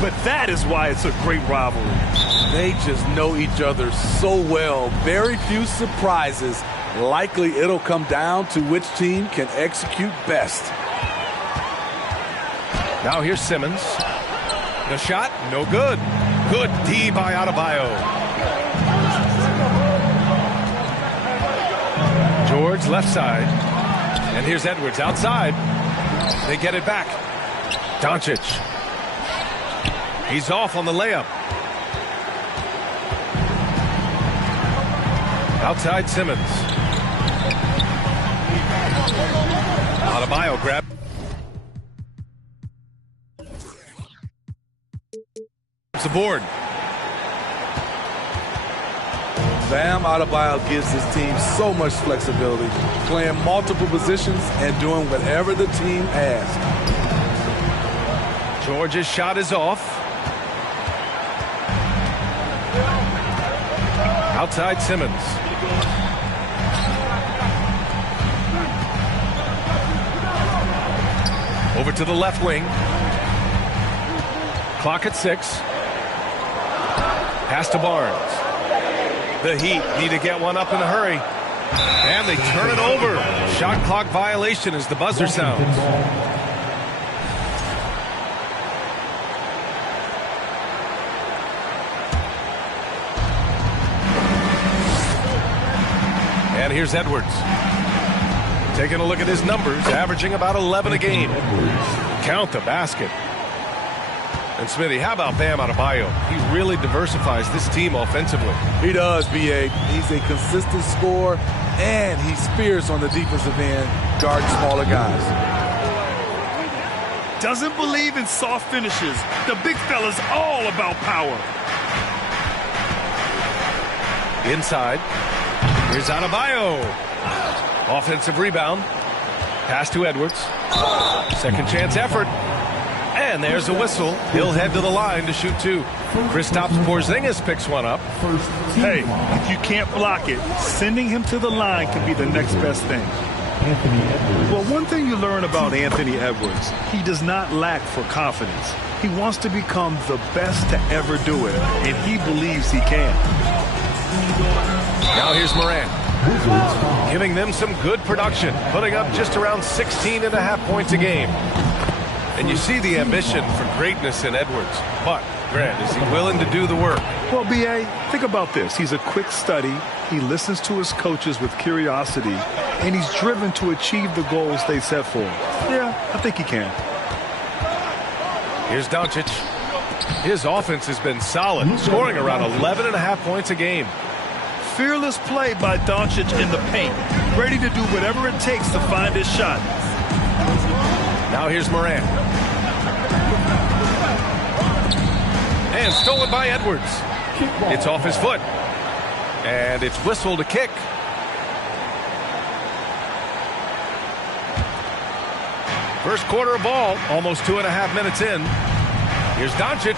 But that is why it's a great rivalry. They just know each other so well. Very few surprises. Likely it'll come down to which team can execute best. Now here's Simmons. The shot, no good. Good D by Adebayo. George left side. And here's Edwards outside. They get it back. Doncic. He's off on the layup. Outside Simmons. Adebayo grab. The board. Bam Adebayo gives his team so much flexibility, playing multiple positions and doing whatever the team asks. George's shot is off. Outside Simmons. Over to the left wing. Clock at 6. Pass to Barnes. The Heat need to get one up in a hurry. And they turn it over. Shot clock violation as the buzzer sounds. And here's Edwards. Taking a look at his numbers, averaging about 11 a game. Count the basket. And Smithy, how about Bam Adebayo? He really diversifies this team offensively. He does, B.A. He's a consistent scorer, and he's fierce on the defensive end, guarding smaller guys. Doesn't believe in soft finishes. The big fella's all about power. Inside. Here's Adebayo. Offensive rebound. Pass to Edwards. Second chance effort. And there's a whistle. He'll head to the line to shoot 2. Kristaps Porzingis picks one up. Hey, if you can't block it, sending him to the line can be the next best thing. Well, one thing you learn about Anthony Edwards, he does not lack for confidence. He wants to become the best to ever do it, and he believes he can. Now here's Morant. Giving them some good production, putting up just around 16.5 points a game. And you see the ambition for greatness in Edwards. But, Grant, is he willing to do the work? Well, B.A., think about this. He's a quick study. He listens to his coaches with curiosity, and he's driven to achieve the goals they set for him. Yeah, I think he can. Here's Doncic. His offense has been solid, scoring around 11.5 points a game. Fearless play by Doncic in the paint. Ready to do whatever it takes to find his shot. Now here's Morant. And stolen by Edwards. It's off his foot. And it's whistled a kick. First quarter of ball, almost 2.5 minutes in. Here's Doncic.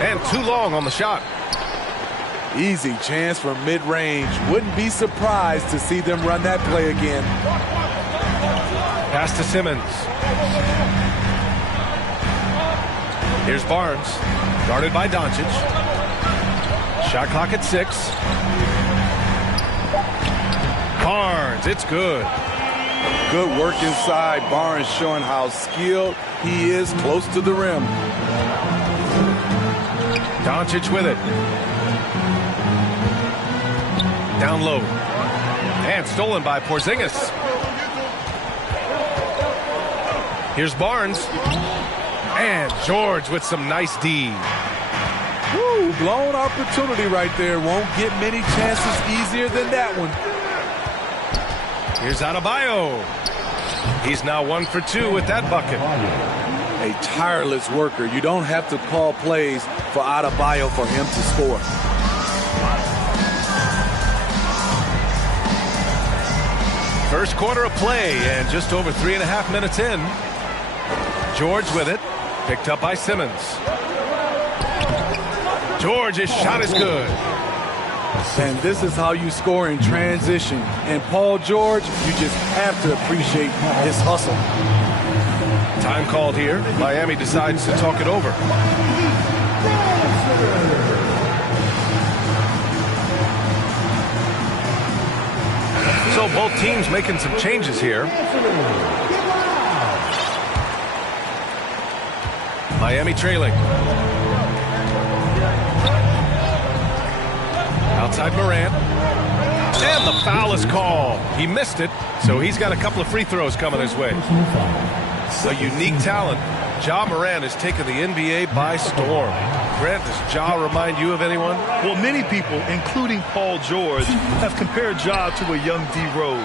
And too long on the shot. Easy chance from mid-range. Wouldn't be surprised to see them run that play again. Pass to Simmons. Here's Barnes. Guarded by Doncic. Shot clock at 6. Barnes, it's good. Good work inside. Barnes showing how skilled he is close to the rim. Doncic with it. Down low. And stolen by Porzingis. Here's Barnes. And George with some nice D. Woo, blown opportunity right there. Won't get many chances easier than that one. Here's Adebayo. He's now 1 for 2 with that bucket. A tireless worker. You don't have to call plays for Adebayo for him to score. First quarter of play and just over 3.5 minutes in. George with it. Picked up by Simmons. George's shot is good. And this is how you score in transition. And Paul George, you just have to appreciate his hustle. Time called here. Miami decides to talk it over. So both teams making some changes here. Miami trailing. Outside Morant. And the foul is called. He missed it, so he's got a couple of free throws coming his way. A unique talent. Ja Morant has taken the NBA by storm. Grant, does Ja remind you of anyone? Well, many people, including Paul George, have compared Ja to a young D. Rose.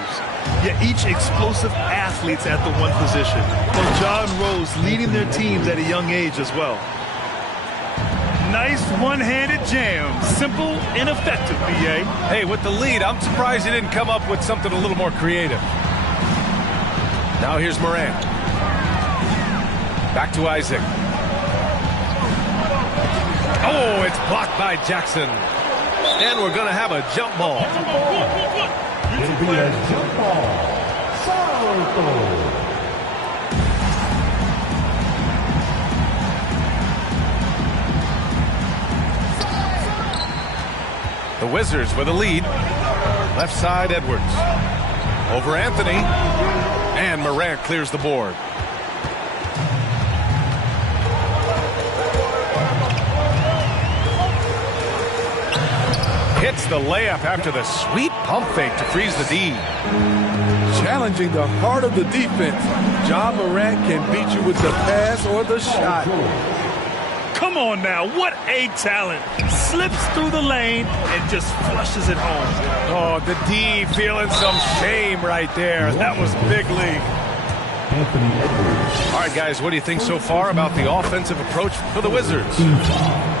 Yet each explosive athletes at the one position. Well, Ja and Rose leading their teams at a young age as well. Nice one-handed jam. Simple and effective, B.A. Hey, with the lead, I'm surprised he didn't come up with something a little more creative. Now here's Morant. Back to Isaac. Oh, it's blocked by Jackson. And we're going to have a jump ball. Jump ball. The Wizards with a lead. Left side, Edwards. Over Anthony. And Morant clears the board. Hits the layup after the sweet pump fake to freeze the D. Challenging the heart of the defense. Ja Morant can beat you with the pass or the shot. Come on now, what a talent. Slips through the lane and just flushes it home. Oh, the D feeling some shame right there. That was big league. All right, guys, what do you think so far about the offensive approach for the Wizards?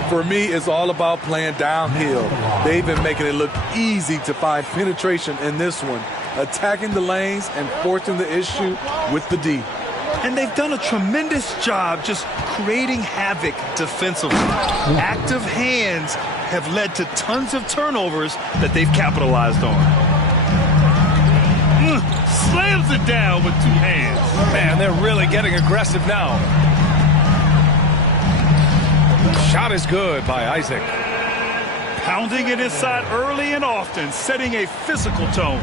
For me, it's all about playing downhill. They've been making it look easy to find penetration in this one, attacking the lanes and forcing the issue with the D. And they've done a tremendous job just creating havoc defensively. Active hands have led to tons of turnovers that they've capitalized on. Slams it down with two hands. Man, they're really getting aggressive now. Shot is good by Isaac. Pounding it inside early and often, setting a physical tone.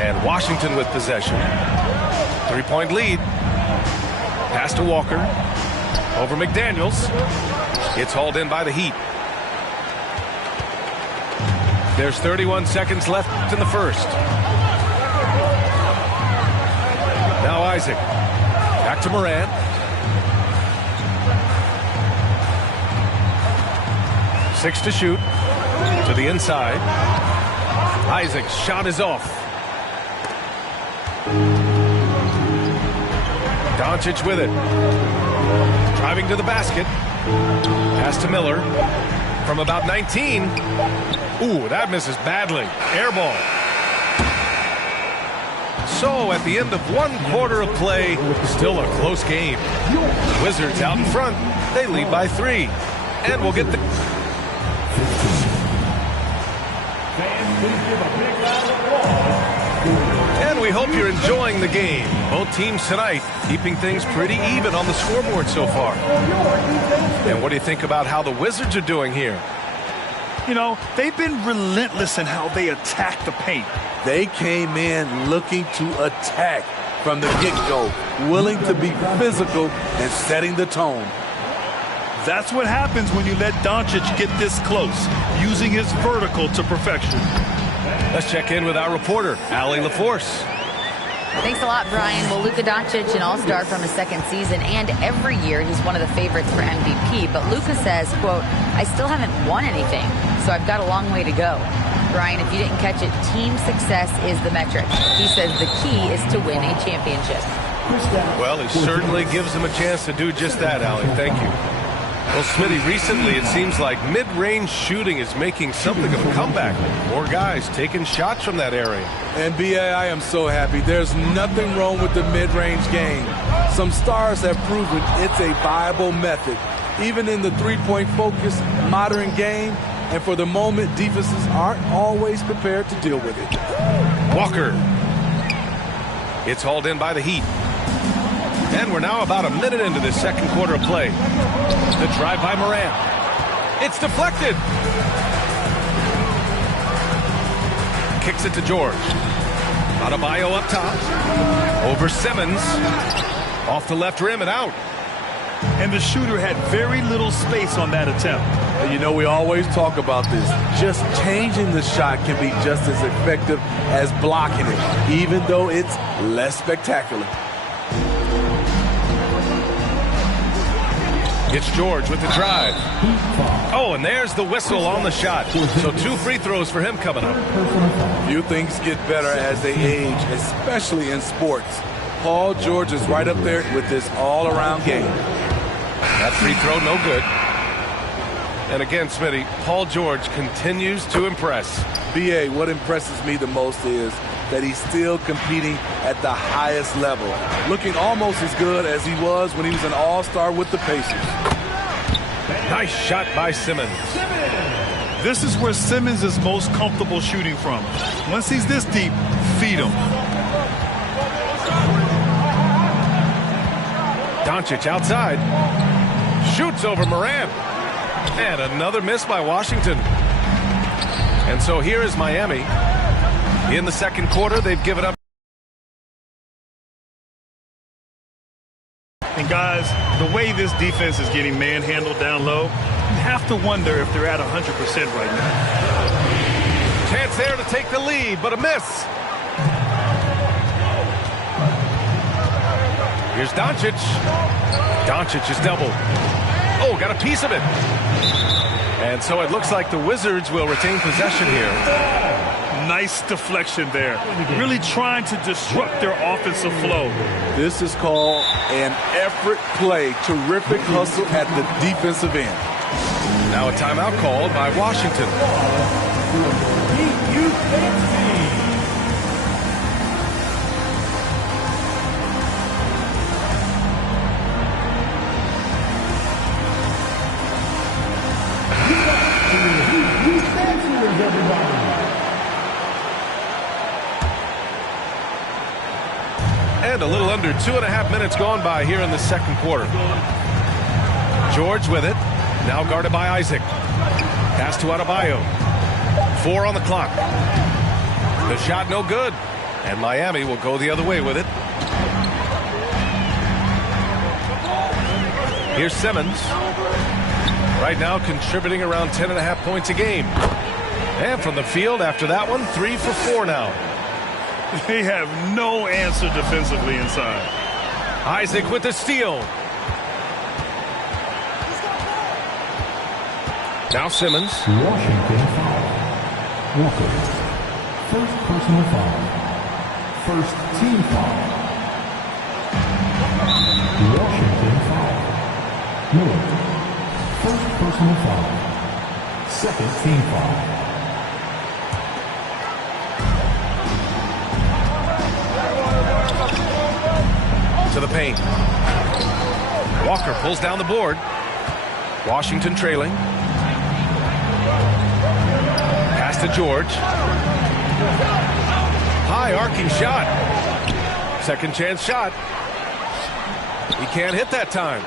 And Washington with possession. 3-point lead. Pass to Walker. Over McDaniels. It's hauled in by the Heat. There's 31 seconds left in the first. Now Isaac. Back to Morant. Six to shoot. To the inside. Isaac's shot is off. Doncic with it. Driving to the basket. Pass to Miller. From about 19. Ooh, that misses badly. Air ball. So at the end of one quarter of play, still a close game. Wizards out in front. They lead by 3. And we'll get the... And we hope you're enjoying the game. Both teams tonight keeping things pretty even on the scoreboard so far. And what do you think about how the Wizards are doing here? You know, they've been relentless in how they attack the paint. They came in looking to attack from the get-go, willing to be physical and setting the tone. That's what happens when you let Doncic get this close, using his vertical to perfection. Let's check in with our reporter, Allie LaForce. Thanks a lot, Brian. Well, Luka Doncic, an all-star from his second season, and every year he's one of the favorites for MVP. But Luka says, quote, I still haven't won anything, so I've got a long way to go. Brian, if you didn't catch it, team success is the metric. He says the key is to win a championship. Well, it certainly gives him a chance to do just that, Allie. Thank you. Well, Smitty, recently it seems like mid-range shooting is making something of a comeback. More guys taking shots from that area. And B.A., I am so happy. There's nothing wrong with the mid-range game. Some stars have proven it's a viable method, even in the three-point focus modern game. And for the moment, defenses aren't always prepared to deal with it. Walker. It's hauled in by the Heat. And we're now about a minute into this second quarter of play. The drive by Moran. It's deflected. Kicks it to George. Adebayo up top. Over Simmons. Off the left rim and out. And the shooter had very little space on that attempt. And you know, we always talk about this. Just changing the shot can be just as effective as blocking it, even though it's less spectacular. It's George with the drive. Oh, and there's the whistle on the shot. So 2 free throws for him coming up. Few things get better as they age, especially in sports. Paul George is right up there with this all-around game. That free throw, no good. And again, Smitty, Paul George continues to impress. B.A., what impresses me the most is that he's still competing at the highest level, looking almost as good as he was when he was an all-star with the Pacers. Nice shot by Simmons. This is where Simmons is most comfortable shooting from. Once he's this deep, feed him. Doncic outside. Shoots over Moran. And another miss by Washington. And so here is Miami. In the second quarter, they've given up. And guys, the way this defense is getting manhandled down low, you have to wonder if they're at 100% right now. Chance there to take the lead, but a miss. Here's Doncic. Doncic is doubled. Oh, got a piece of it. And so it looks like the Wizards will retain possession here. Nice deflection there. Really trying to disrupt their offensive flow. This is called an effort play. Terrific hustle at the defensive end. Now a timeout called by Washington. And a little under 2.5 minutes gone by here in the second quarter. George with it. Now guarded by Isaac. Pass to Adebayo. 4 on the clock. The shot no good. And Miami will go the other way with it. Here's Simmons. Right now contributing around 10.5 points a game. And from the field after that one, 3 for 4 now. They have no answer defensively inside. Isaac with the steal. Now Simmons. Washington foul. Walker. First personal foul. First team foul. Washington foul. Miller. First personal foul. Second team foul. To the paint. Walker pulls down the board. Washington trailing. Pass to George. High arcing shot. Second chance shot. He can't hit that time.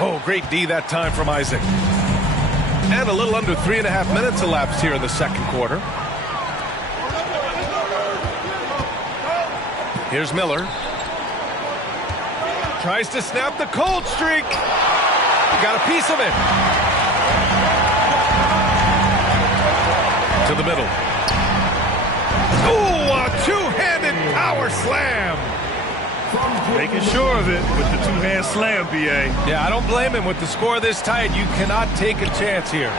Oh, great D that time from Isaac. And a little under 3.5 minutes elapsed here in the second quarter. Here's Miller. Tries to snap the cold streak. Got a piece of it. To the middle. Oh, a two-handed power slam. Making sure of it with the two-hand slam, B.A. Yeah, I don't blame him. With the score this tight, you cannot take a chance here.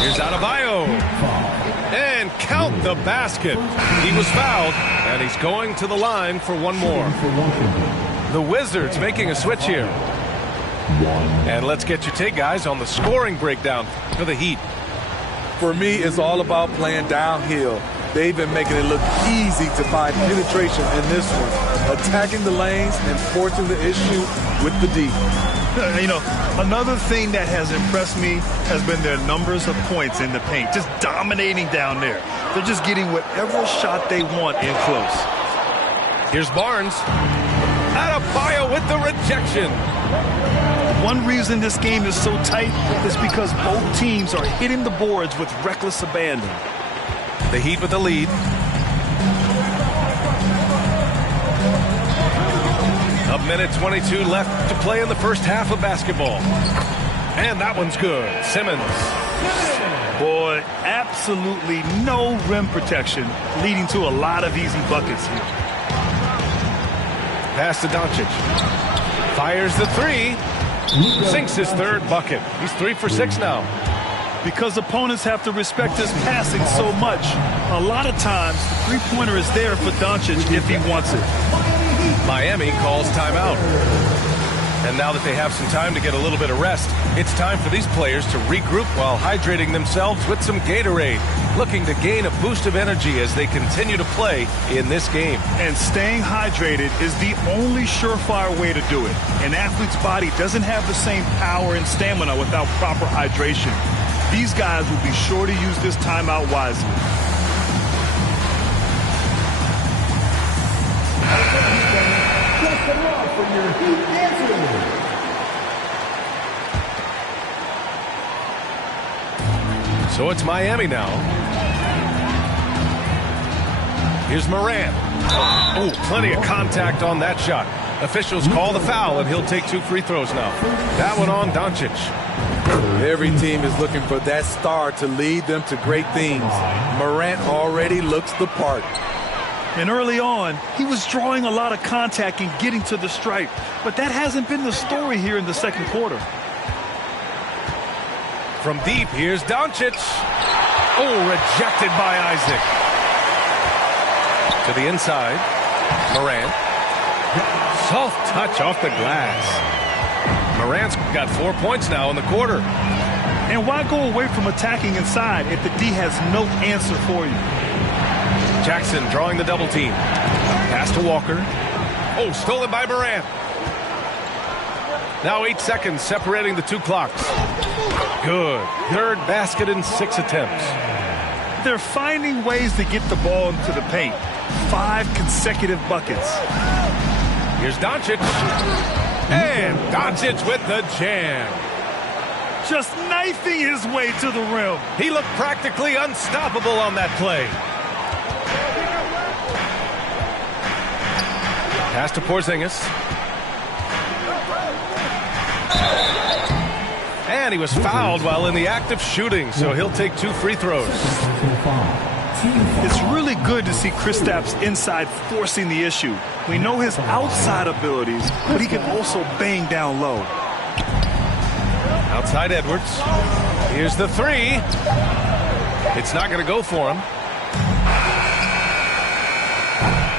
Here's Adebayo. And count the basket. He was fouled, and he's going to the line for one more. The Wizards making a switch here. And let's get your take, guys, on the scoring breakdown for the Heat. For me, it's all about playing downhill. They've been making it look easy to find penetration in this one, attacking the lanes and forcing the issue with the D. You know, another thing that has impressed me has been their numbers of points in the paint, just dominating down there. They're just getting whatever shot they want in close. Here's Barnes. Adebayo with with the rejection. One reason this game is so tight is because both teams are hitting the boards with reckless abandon. The Heat with the lead. A minute 22 left to play in the first half of basketball. And that one's good. Simmons. Boy, absolutely no rim protection, leading to a lot of easy buckets here. Pass to Doncic. Fires the three. Sinks his third bucket. He's 3 for 6 now. Because opponents have to respect his passing so much, a lot of times the three-pointer is there for Doncic if he wants it. Miami calls timeout. And now that they have some time to get a little bit of rest, it's time for these players to regroup while hydrating themselves with some Gatorade, looking to gain a boost of energy as they continue to play in this game. And staying hydrated is the only surefire way to do it. An athlete's body doesn't have the same power and stamina without proper hydration. These guys will be sure to use this timeout wisely. So it's Miami now. Here's Morant. Oh, plenty of contact on that shot. Officials call the foul, and he'll take 2 free throws now. That one on Doncic. Every team is looking for that star to lead them to great things. Morant already looks the part. And early on, he was drawing a lot of contact and getting to the stripe. But that hasn't been the story here in the second quarter. From deep, here's Doncic. Oh, rejected by Isaac. To the inside, Morant. Soft touch off the glass. Morant's got 4 points now in the quarter. And why go away from attacking inside if the D has no answer for you? Jackson drawing the double team. Pass to Walker. Oh, stolen by Morant. Now 8 seconds separating the 2 clocks. Good. Third basket in 6 attempts. They're finding ways to get the ball into the paint. 5 consecutive buckets. Here's Doncic. And Doncic with the jam. Just knifing his way to the rim. He looked practically unstoppable on that play. Pass to Porzingis. And he was fouled while in the act of shooting, so he'll take 2 free throws. It's really good to see Kristaps inside forcing the issue. We know his outside abilities, but he can also bang down low. Outside Edwards. Here's the 3. It's not going to go for him.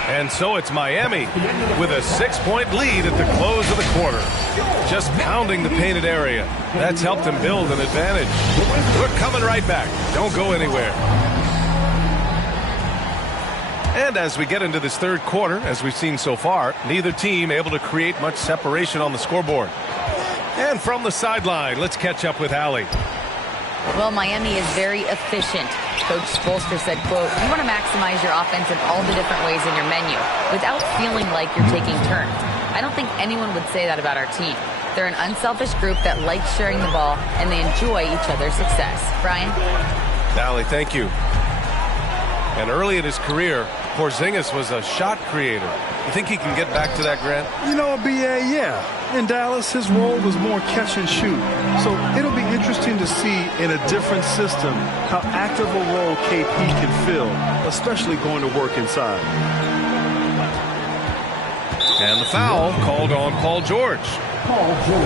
And so it's Miami with a 6-point lead at the close of the quarter. Just pounding the painted area. That's helped them build an advantage. We're coming right back. Don't go anywhere. And as we get into this third quarter, as we've seen so far, neither team able to create much separation on the scoreboard. And from the sideline, let's catch up with Allie. Well, Miami is very efficient. Coach Spoelstra said, quote, "You want to maximize your offense in all the different ways in your menu without feeling like you're taking turns." I don't think anyone would say that about our team. They're an unselfish group that likes sharing the ball, and they enjoy each other's success. Brian? Allie, thank you. And early in his career, Porzingis was a shot creator. You think he can get back to that, Grant? You know, BA, yeah. In Dallas, his role was more catch and shoot. So it'll be interesting to see in a different system how active a role KP can fill, especially going to work inside. And the foul called on Paul George.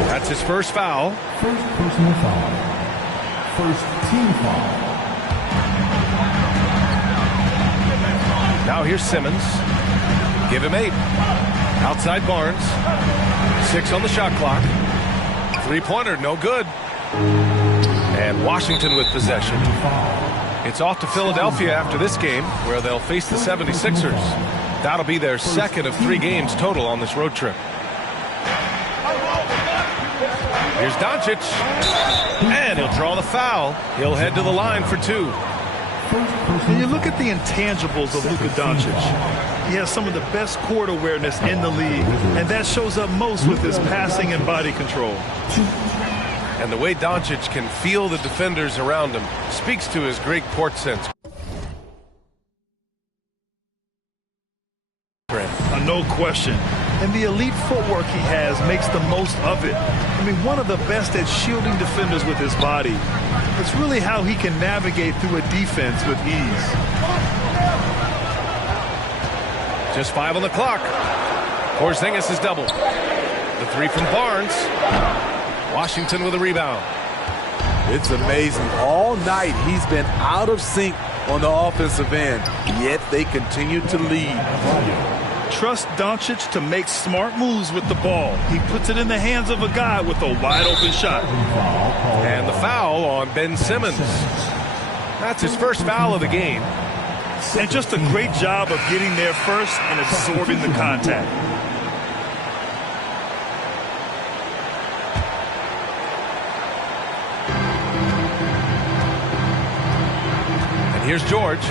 That's his first foul. First personal foul. First team foul. Now here's Simmons. Give him 8. Outside Barnes. 6 on the shot clock. 3-pointer, no good. And Washington with possession. It's off to Philadelphia after this game, where they'll face the 76ers. That'll be their second of 3 games total on this road trip. Here's Doncic. And he'll draw the foul. He'll head to the line for 2. And you look at the intangibles of Luka Doncic. He has some of the best court awareness in the league, and that shows up most with his passing and body control. And the way Doncic can feel the defenders around him speaks to his great court sense. No question. And the elite footwork he has makes the most of it. I mean, one of the best at shielding defenders with his body. It's really how he can navigate through a defense with ease. Just 5 on the clock. Porzingis is double. The three from Barnes. Washington with a rebound. It's amazing. All night he's been out of sync on the offensive end, yet they continue to lead. Trust Doncic to make smart moves with the ball. He puts it in the hands of a guy with a wide open shot. And the foul on Ben Simmons. That's his first foul of the game. And just a great job of getting there first and absorbing the contact. And here's George.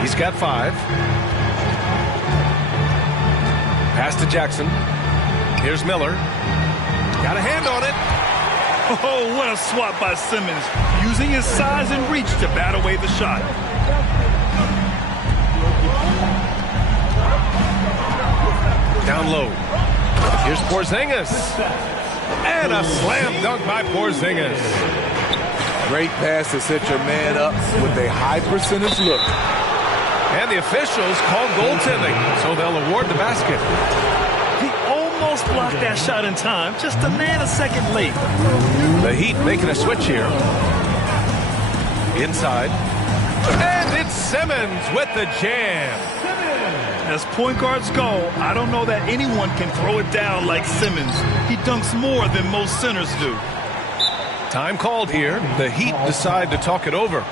He's got 5. Pass to Jackson. Here's Miller. Got a hand on it. Oh, what a swat by Simmons. Using his size and reach to bat away the shot. Down low. Here's Porzingis. And a slam dunk by Porzingis. Great pass to set your man up with a high percentage look. And the officials call goaltending, so they'll award the basket. He almost blocked that shot in time, just a nanosecond late. The Heat making a switch here. Inside. And it's Simmons with the jam. As point guards go, I don't know that anyone can throw it down like Simmons. He dunks more than most centers do. Time called here. The Heat decide to talk it over.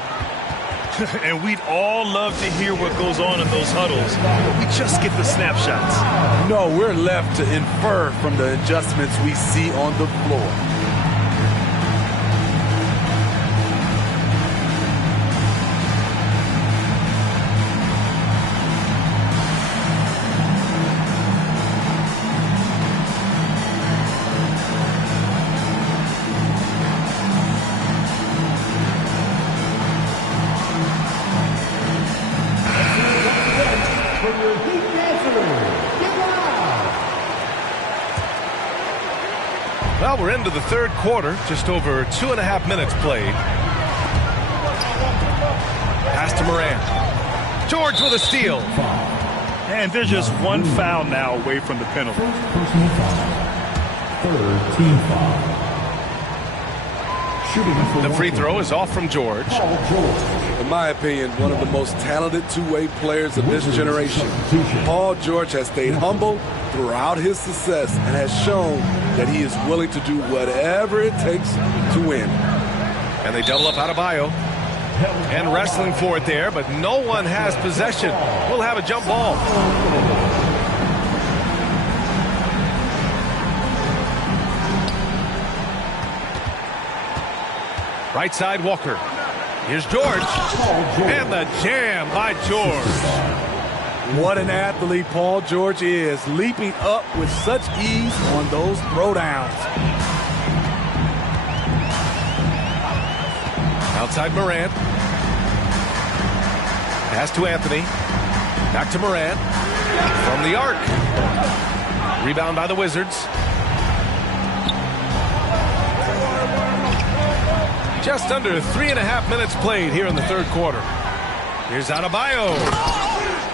And we'd all love to hear what goes on in those huddles, but we just get the snapshots. No, we're left to infer from the adjustments we see on the floor. Well, we're into the third quarter, just over 2.5 minutes played. Pass to Morant. George with a steal. And there's just one foul now away from the penalty. Personal foul. Third team foul. The free throw is off from George. In my opinion, one of the most talented two-way players of this generation. Paul George has stayed humble throughout his success and has shown that he is willing to do whatever it takes to win. And they double up Adebayo. And wrestling for it there, but no one has possession. We'll have a jump ball. Right side, Walker. Here's George. And the jam by George. What an athlete Paul George is, leaping up with such ease on those throwdowns. Outside Morant. Pass to Anthony. Back to Morant. From the arc. Rebound by the Wizards. Just under 3.5 minutes played here in the third quarter. Here's Adebayo.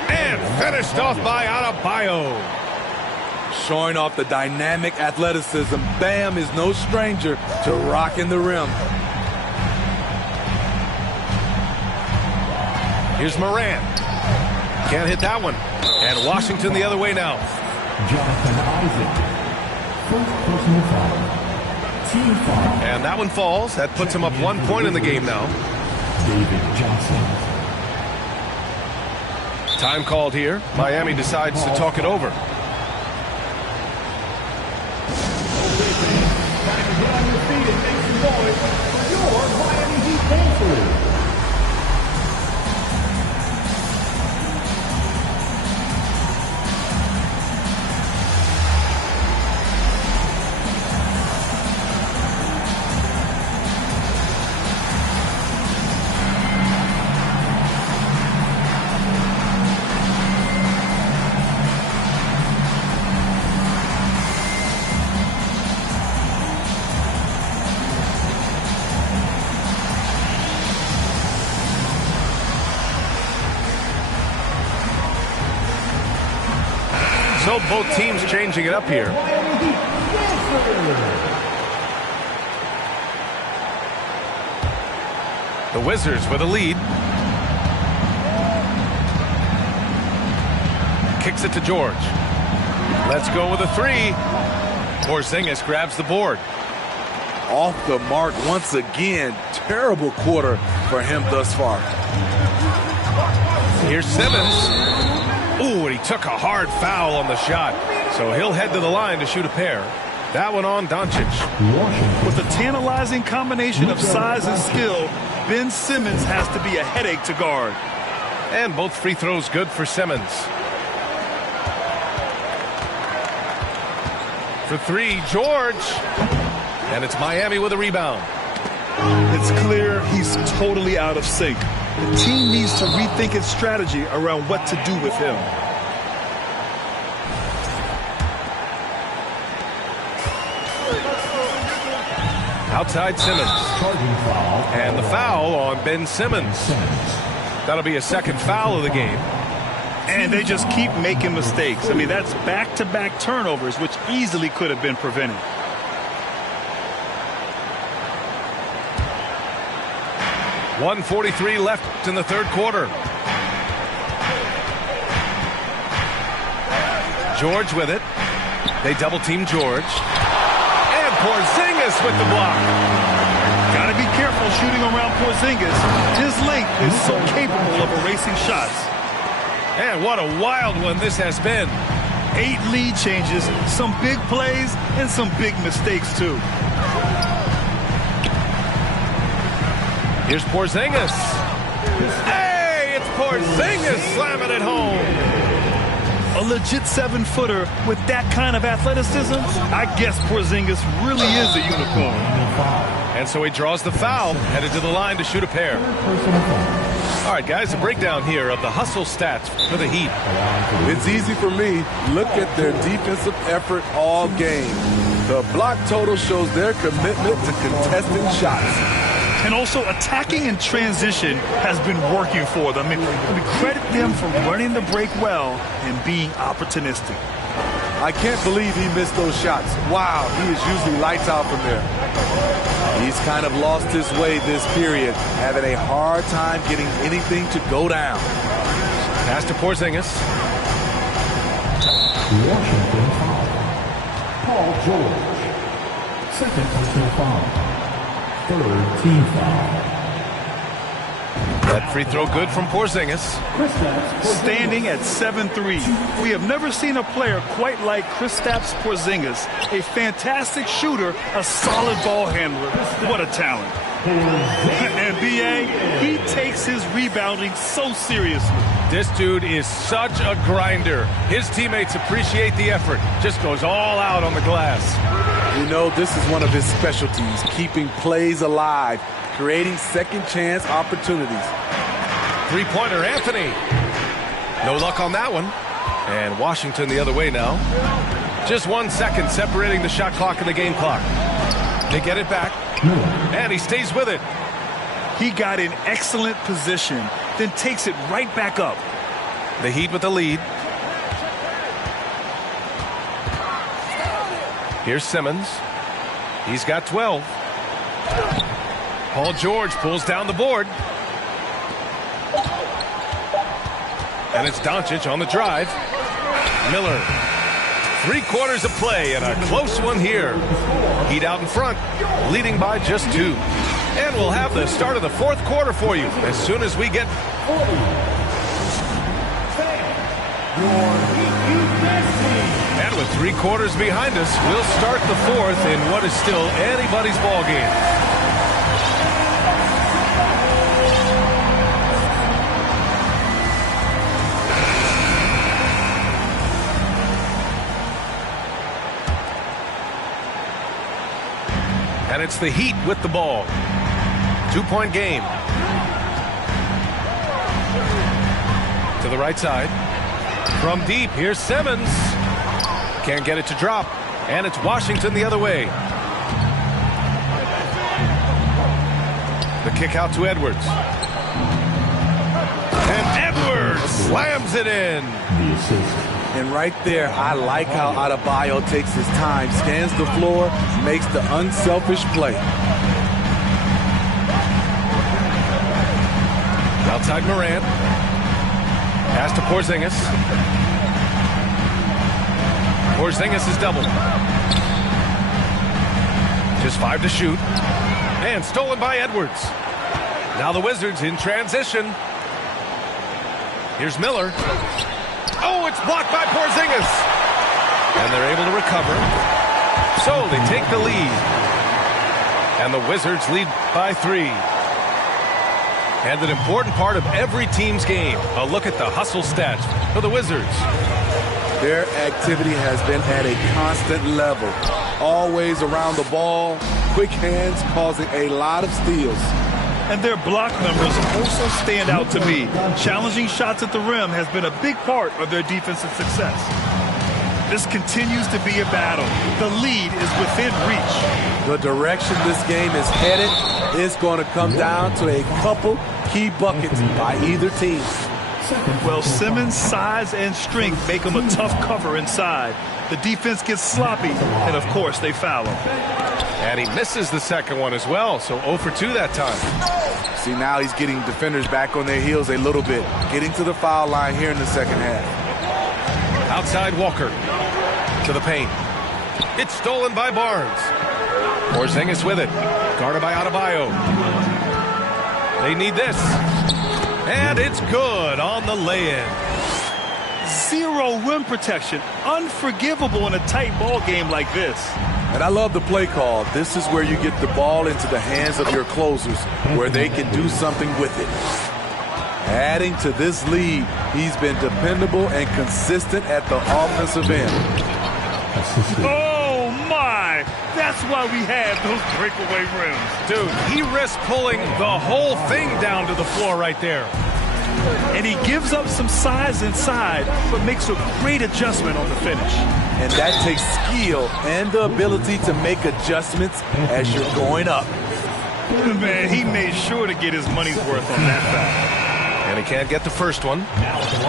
And finished off by Adebayo. Showing off the dynamic athleticism, Bam is no stranger to rocking the rim. Here's Morant. Can't hit that one. And Washington the other way now. Jonathan Isaac. First personal foul. Team foul. And that one falls. That puts him up 1 point in the game now. David Johnson. Time called here. Miami decides to talk it over. So both teams changing it up here. The Wizards with a lead. Kicks it to George. Let's go with a three. Porzingis grabs the board. Off the mark once again. Terrible quarter for him thus far. Here's Simmons. Ooh, and he took a hard foul on the shot. So he'll head to the line to shoot a pair. That one on Doncic. With a tantalizing combination of size and skill, Ben Simmons has to be a headache to guard. And both free throws good for Simmons. For three, George. And it's Miami with a rebound. It's clear he's totally out of sync. The team needs to rethink its strategy around what to do with him. Outside Simmons. And the foul on Ben Simmons. That'll be a second foul of the game. And they just keep making mistakes. I mean, that's back-to-back turnovers, which easily could have been prevented. .143 left in the third quarter. George with it. They double-team George. And Porzingis with the block. Got to be careful shooting around Porzingis. His length is so capable of erasing shots. And what a wild one this has been. 8 lead changes, some big plays, and some big mistakes, too. Here's Porzingis. Hey, it's Porzingis slamming it home. A legit 7-footer with that kind of athleticism, I guess Porzingis really is a unicorn. And so he draws the foul, headed to the line to shoot a pair. All right, guys, a breakdown here of the hustle stats for the Heat. It's easy for me. Look at their defensive effort all game. The block total shows their commitment to contesting shots. And also attacking in transition has been working for them. I mean, credit them for running the break well and being opportunistic. I can't believe he missed those shots. Wow, he is usually lights out from there. He's kind of lost his way this period, having a hard time getting anything to go down. Pass to Porzingis. Washington foul. Paul George. Second personal foul. Third team foul. That free throw good from Porzingis. Standing at 7-3. We have never seen a player quite like Kristaps Porzingis. A fantastic shooter, a solid ball handler. What a talent. And B.A., he takes his rebounding so seriously. This dude is such a grinder. His teammates appreciate the effort. Just goes all out on the glass. You know, this is one of his specialties, keeping plays alive, creating second chance opportunities. Three-pointer, Anthony. No luck on that one. And Washington the other way now. Just 1 second separating the shot clock and the game clock. They get it back. And he stays with it. He got in excellent position, then takes it right back up. The Heat with the lead. Here's Simmons. He's got 12. Paul George pulls down the board. And it's Doncic on the drive. Miller. 3/4 of play and a close one here. Heat out in front, leading by just 2. And we'll have the start of the fourth quarter for you as soon as we get... And with 3/4 behind us, we'll start the fourth in what is still anybody's ball game. And it's the Heat with the ball. 2-point game. To the right side. From deep, here's Simmons. Can't get it to drop. And it's Washington the other way. The kick out to Edwards. And Edwards slams it in. The assist. And right there, I like how Adebayo takes his time, scans the floor, makes the unselfish play. Outside Morant. Pass to Porzingis. Porzingis is doubled. Just 5 to shoot. And stolen by Edwards. Now the Wizards in transition. Here's Miller. Oh, it's blocked by Porzingis. And they're able to recover. So they take the lead. And the Wizards lead by 3. And an important part of every team's game. A look at the hustle stats for the Wizards. Their activity has been at a constant level. Always around the ball. Quick hands causing a lot of steals. And their block numbers also stand out to me. Challenging shots at the rim has been a big part of their defensive success. This continues to be a battle. The lead is within reach. The direction this game is headed is going to come down to a couple key buckets by either team. Well, Simmons' size and strength make him a tough cover inside. The defense gets sloppy, and of course they foul him. And he misses the second one as well, so 0 for 2 that time. See, now he's getting defenders back on their heels a little bit. Getting to the foul line here in the second half. Outside Walker to the paint. It's stolen by Barnes. Porzingis with it. Guarded by Adebayo. They need this. And it's good on the lay-in. Zero rim protection. Unforgivable in a tight ball game like this. And I love the play call. This is where you get the ball into the hands of your closers, where they can do something with it. Adding to this lead, he's been dependable and consistent at the offensive end. Oh, my! That's why we have those breakaway rims. Dude, he risks pulling the whole thing down to the floor right there. And he gives up some size inside, but makes a great adjustment on the finish. And that takes skill and the ability to make adjustments as you're going up. Man, he made sure to get his money's worth on that foul. And he can't get the first one. Now at the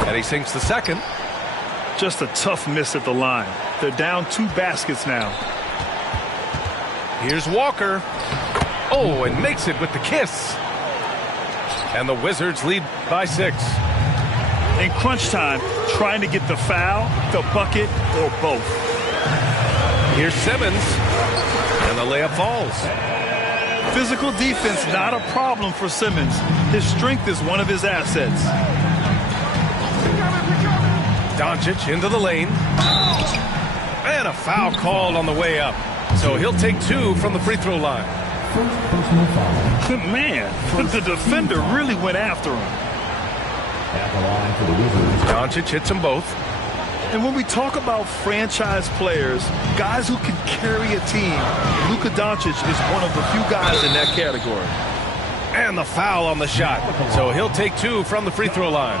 line, And he sinks the second. Just a tough miss at the line. They're down 2 baskets now. Here's Walker. Oh, and makes it with the kiss. And the Wizards lead by 6. In crunch time, trying to get the foul, the bucket, or both. Here's Simmons. And the layup falls. Physical defense not a problem for Simmons. His strength is one of his assets. Doncic into the lane. And a foul called on the way up. So he'll take 2 from the free throw line. personal foul. Man, the defender really went after him. At the line for the Wizards. Doncic hits them both. And when we talk about franchise players, guys who can carry a team, Luka Doncic is one of the few guys in that category. And the foul on the shot. So he'll take 2 from the free throw line.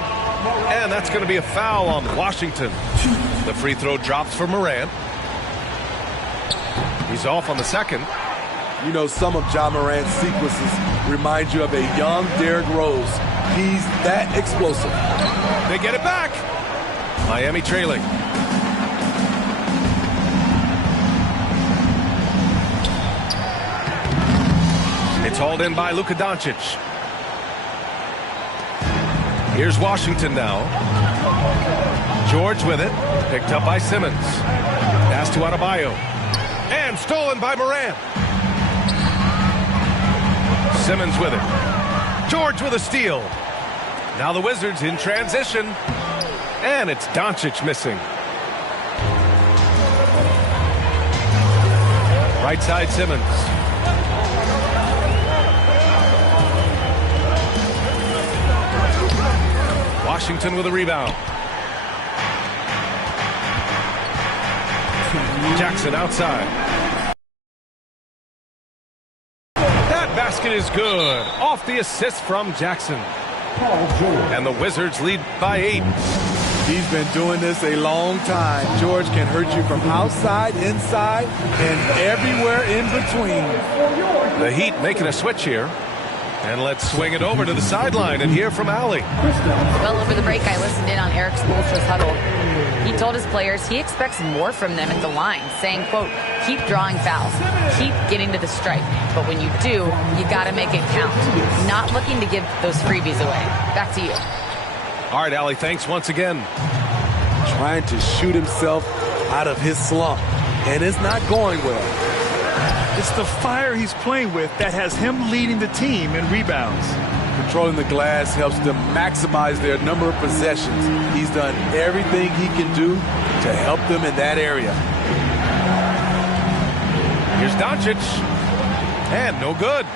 And that's going to be a foul on Washington. The free throw drops for Morant. He's off on the second. You know, some of Ja Morant's sequences remind you of a young Derrick Rose. He's that explosive. They get it back. Miami trailing. It's hauled in by Luka Doncic. Here's Washington now. George with it. Picked up by Simmons. Pass to Adebayo. And stolen by Morant. Simmons with it. George with a steal. Now the Wizards in transition. And it's Doncic missing. Right side Simmons. Washington with a rebound. Jackson outside. That basket is good. Off the assist from Jackson. And the Wizards lead by 8. He's been doing this a long time. George can hurt you from outside, inside, and everywhere in between. The Heat making a switch here. And let's swing it over to the sideline and hear from Allie. Well, over the break, I listened in on Eric Spoelstra's huddle. He told his players he expects more from them at the line, saying, quote, keep drawing fouls, keep getting to the stripe. But when you do, you got to make it count. Not looking to give those freebies away. Back to you. All right, Allie, thanks once again. Trying to shoot himself out of his slump, and it's not going well. It's the fire he's playing with that has him leading the team in rebounds. Controlling the glass helps them maximize their number of possessions. He's done everything he can do to help them in that area. Here's Doncic. And no good.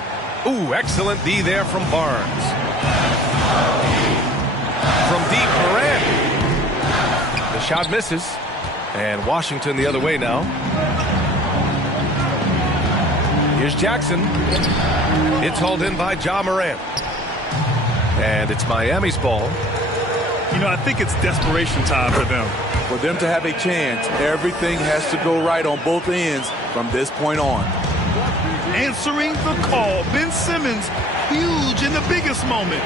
Ooh, excellent D there from Barnes. From deep, Morant. The shot misses. And Washington the other way now. Here's Jackson. It's hauled in by Ja Morant. And it's Miami's ball. You know, I think it's desperation time for them. For them to have a chance, everything has to go right on both ends from this point on. Answering the call, Ben Simmons, huge in the biggest moment.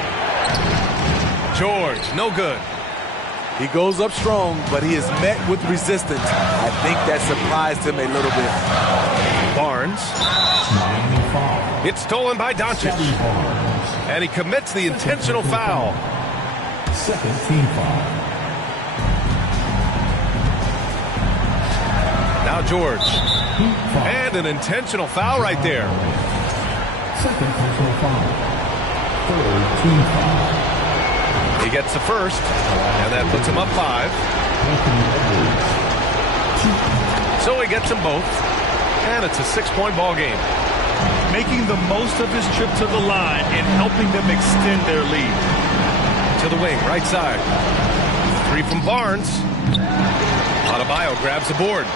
George, no good. He goes up strong, but he is met with resistance. I think that surprised him a little bit. Barnes. It's stolen by Doncic. And he commits the intentional foul. Second team foul. Now George. And an intentional foul right there. Second personal foul. Third team foul. He gets the first, and that puts him up 5. So he gets them both, and it's a 6-point ball game. Making the most of his trip to the line and helping them extend their lead. To the wing, right side. 3 from Barnes. Adebayo grabs the board.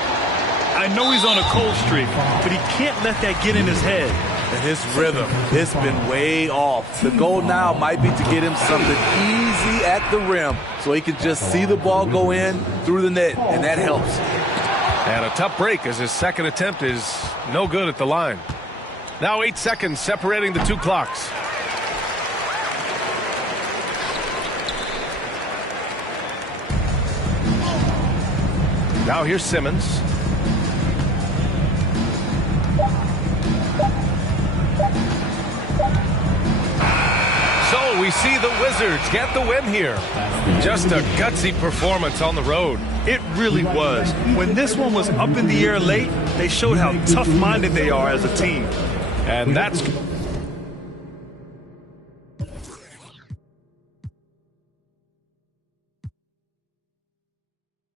I know he's on a cold streak, but he can't let that get in his head. And his rhythm, it's been way off. The goal now might be to get him something easy at the rim so he can just see the ball go in through the net, and that helps. And a tough break as his second attempt is no good at the line. Now 8 seconds separating the two clocks. Now here's Simmons. So we see the Wizards get the win here. Just a gutsy performance on the road. It really was. When this one was up in the air late, they showed how tough-minded they are as a team. And that's